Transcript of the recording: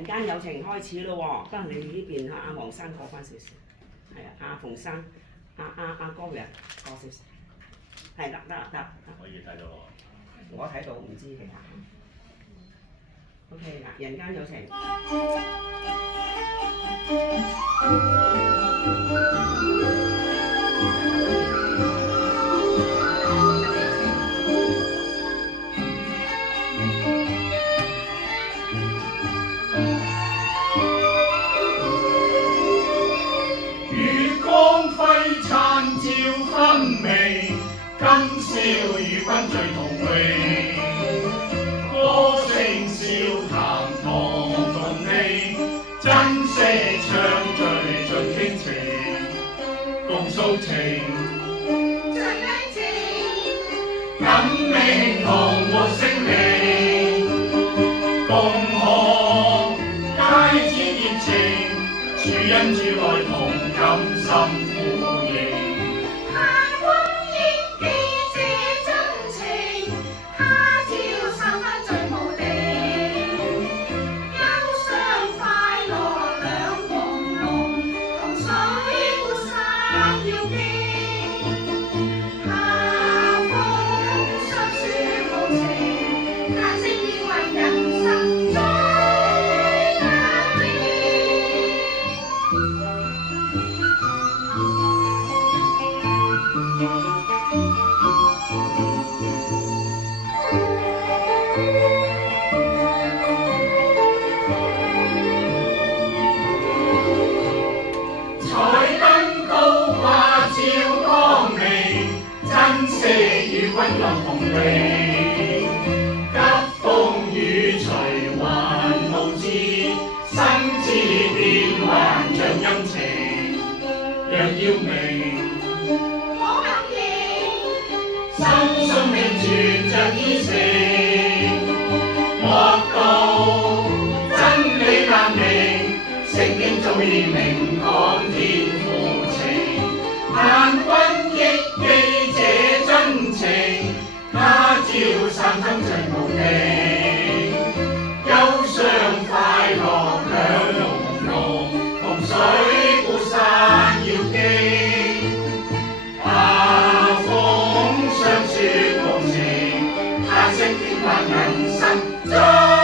人間有情開始咯喎，不過你呢邊阿黃生過翻少少，係啊，阿馮生，阿哥嘅過少少，係得，可以睇到我。我睇到唔知其他。OK 嗱，人間有情。燦照分明，今宵與君最同榮。歌聲笑談同氣，真聲唱聚盡傾情，共訴情，最恩情，感銘同活聲靈，共學佳節熱情，主恩主愛同感心。君臨同榮，急風雨隨還無知，生之變幻像陰晴，若要明，可感應，心中銘存着依情，莫道真理難明，聖經早已明講天父情，盼君憶記這真情。他朝三生最無定，憂傷快樂兩濃濃，同水孤山要經。下風霜雪無情，他聲變幻人生中。